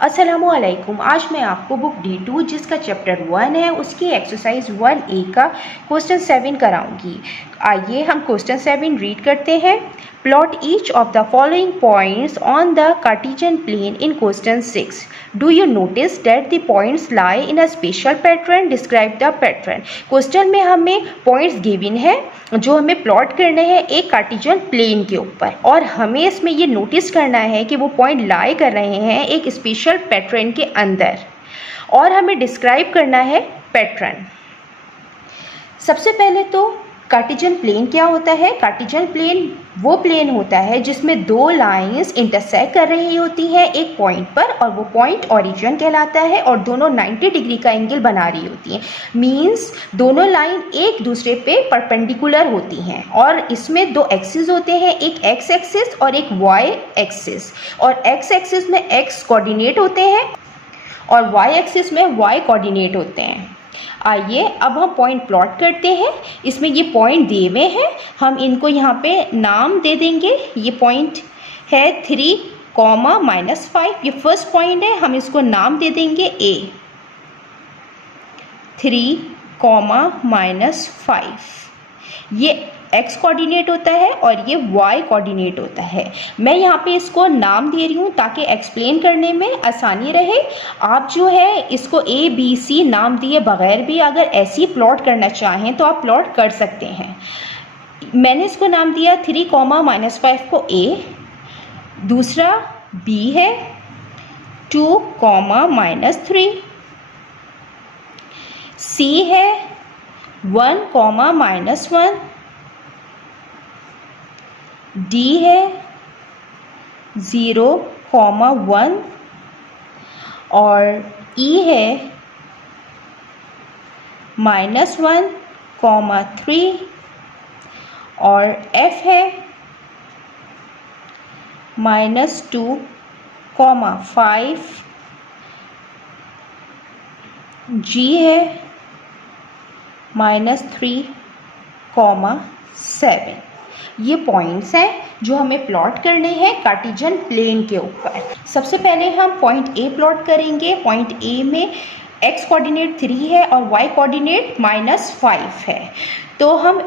अस्सलामुअलैकुम। आज मैं आपको बुक D2 जिसका चैप्टर 1 है उसकी एक्सरसाइज 1A का क्वेश्चन 7 कराऊंगी। आइए हम क्वेश्चन 7 रीड करते हैं। Plot each of the following points on the Cartesian plane in question 6। Do you notice that the points lie in a special pattern? Describe the pattern. Question में हमें points given है जो हमें plot करने हैं एक कार्टेशियन प्लेन के ऊपर, और हमें इसमें ये नोटिस करना है कि वो पॉइंट लाई कर रहे हैं एक स्पेशल पैटर्न के अंदर, और हमें डिस्क्राइब करना है पैटर्न। सबसे पहले तो कार्टेशियन प्लेन क्या होता है? कार्टेशियन प्लेन वो प्लेन होता है जिसमें दो लाइंस इंटरसेक्ट कर रही होती हैं एक पॉइंट पर, और वो पॉइंट ओरिजिन कहलाता है, और दोनों 90 डिग्री का एंगल बना रही होती हैं। मींस दोनों लाइन एक दूसरे पे परपेंडिकुलर होती हैं, और इसमें दो एक्सिस होते हैं, एक एक्स एक्सिस और एक वाई एक्सिस। और एक्स एक्सिस में एक्स कोऑर्डिनेट होते हैं और वाई एक्सिस में वाई कोऑर्डिनेट होते हैं। आइए अब हम पॉइंट प्लॉट करते हैं। इसमें ये पॉइंट दिए हुए हैं, हम इनको यहाँ पे नाम दे देंगे। ये पॉइंट है 3, -5। ये फर्स्ट पॉइंट है, हम इसको नाम दे देंगे A। 3, -5 ये x कोऑर्डिनेट होता है और ये y कोऑर्डिनेट होता है। मैं यहाँ पे इसको नाम दे रही हूँ ताकि एक्सप्लेन करने में आसानी रहे। आप जो है इसको A B C नाम दिए बगैर भी अगर ऐसी प्लॉट करना चाहें तो आप प्लॉट कर सकते हैं। मैंने इसको नाम दिया 3, -5 को A, दूसरा B है 2, -3, C है 1, -1, D है 0, 1, और E है -1, 3, और F है -2, 5, G है -3, 7। ये पॉइंट्स हैं जो हमें प्लॉट करने हैं कार्टेशियन प्लेन के ऊपर। सबसे पहले हम पॉइंट ए प्लॉट करेंगे। पॉइंट ए में x कोऑर्डिनेट 3 है और y कोऑर्डिनेट -5 है। तो हम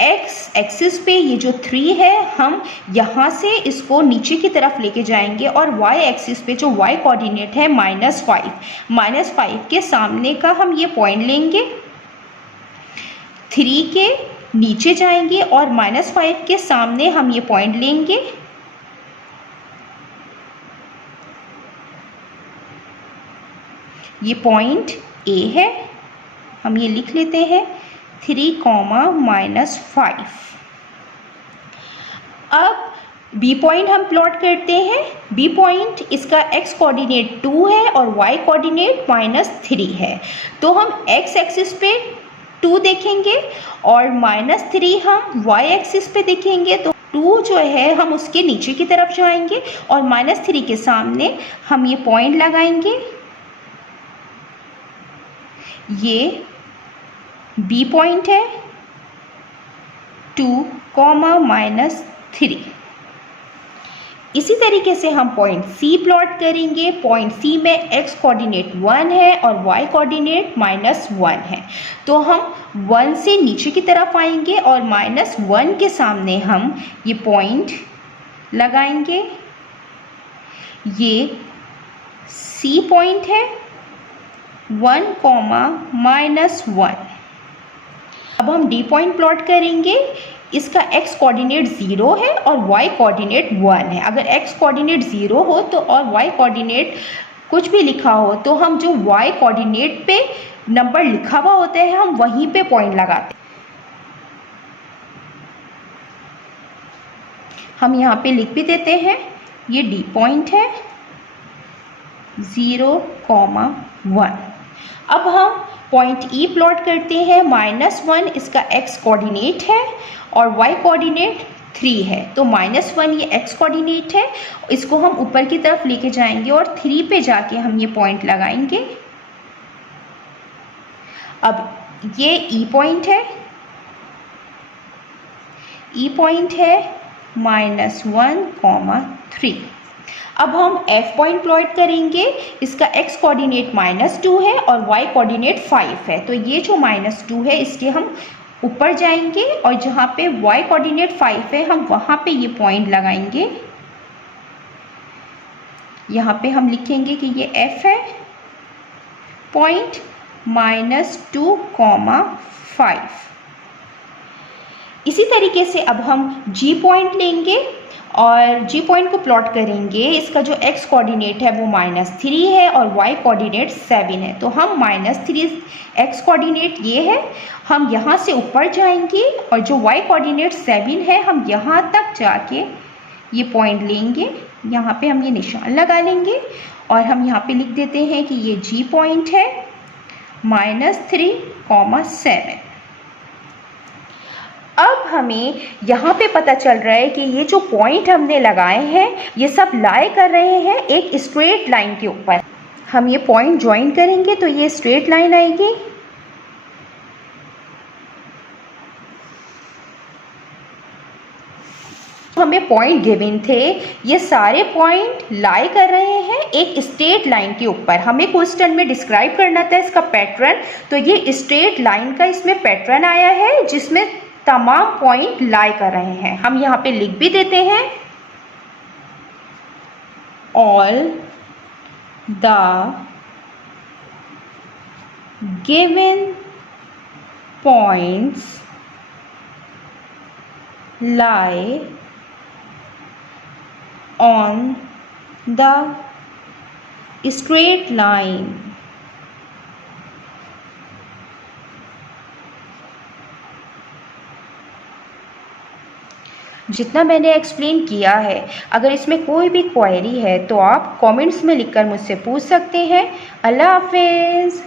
x एक्सिस पे ये जो 3 है हम यहाँ से इसको नीचे की तरफ लेके जाएंगे, और y एक्सिस पे जो y कोऑर्डिनेट है -5 के सामने का हम ये पॉइंट लेंगे, 3 के नीचे जाएंगे और -5 के सामने हम ये पॉइंट लेंगे। ये पॉइंट A है, हम ये लिख लेते हैं 3, -5। अब B पॉइंट हम प्लॉट करते हैं। B पॉइंट इसका x कोऑर्डिनेट 2 है और y कोऑर्डिनेट -3 है। तो हम x एक्सिस पे 2 देखेंगे और -3 हम y एक्सिस पे देखेंगे। तो 2 जो है हम उसके नीचे की तरफ जाएंगे और -3 के सामने हम ये पॉइंट लगाएंगे। ये B पॉइंट है 2, -3। इसी तरीके से हम पॉइंट C प्लॉट करेंगे। पॉइंट C में x कोऑर्डिनेट 1 है और y कोऑर्डिनेट -1 है। तो हम 1 से नीचे की तरफ आएंगे और -1 के सामने हम ये पॉइंट लगाएंगे। ये C पॉइंट है 1, -1। अब हम D पॉइंट प्लॉट करेंगे। इसका x कोऑर्डिनेट 0 है और y कोऑर्डिनेट 1 है। अगर x कोऑर्डिनेट 0 हो तो और y कोऑर्डिनेट कुछ भी लिखा हो तो हम जो y कोऑर्डिनेट पे नंबर लिखा हुआ होता है हम वहीं पे पॉइंट लगाते हैं। हम यहाँ पे लिख भी देते हैं, ये D पॉइंट है 0, 1। अब हम पॉइंट E प्लॉट करते हैं। -1 इसका x कोऑर्डिनेट है और y कोऑर्डिनेट 3 है। तो -1 ये x कोऑर्डिनेट है, इसको हम ऊपर की तरफ लेके जाएंगे और 3 पे जाके हम ये पॉइंट लगाएंगे। अब ये E पॉइंट है, E पॉइंट है -1, 3। अब हम F पॉइंट प्लॉट करेंगे। इसका x कोऑर्डिनेट -2 है और y कोऑर्डिनेट 5 है। तो ये जो -2 है इसके हम ऊपर जाएंगे और जहाँ पे y कोऑर्डिनेट 5 है हम वहाँ पे ये पॉइंट लगाएंगे। यहाँ पे हम लिखेंगे कि ये F है पॉइंट -2, 5। इसी तरीके से अब हम G पॉइंट लेंगे और G पॉइंट को प्लॉट करेंगे। इसका जो x कोऑर्डिनेट है वो -3 है और y कोऑर्डिनेट 7 है। तो हम -3 x कोऑर्डिनेट ये है, हम यहाँ से ऊपर जाएंगे और जो y कोऑर्डिनेट 7 है हम यहाँ तक जाके ये पॉइंट लेंगे। यहाँ पे हम ये निशान लगा लेंगे और हम यहाँ पे लिख देते हैं कि ये G पॉइंट है -3, 7। अब हमें यहाँ पे पता चल रहा है कि ये जो पॉइंट हमने लगाए हैं ये सब लाई कर रहे हैं एक स्ट्रेट लाइन के ऊपर। हम ये पॉइंट ज्वाइन करेंगे तो ये स्ट्रेट लाइन आएगी। हमें पॉइंट गिवन थे, ये सारे पॉइंट लाई कर रहे हैं एक स्ट्रेट लाइन के ऊपर। हमें क्वेश्चन में डिस्क्राइब करना था इसका पैटर्न, तो ये स्ट्रेट लाइन का इसमें पैटर्न आया है जिसमें तमाम पॉइंट लाई कर रहे हैं। हम यहाँ पे लिख भी देते हैं all the given points lie on the straight line। जितना मैंने एक्सप्लेन किया है, अगर इसमें कोई भी क्वेरी है तो आप कमेंट्स में लिखकर मुझसे पूछ सकते हैं। अल्लाह हाफिज़।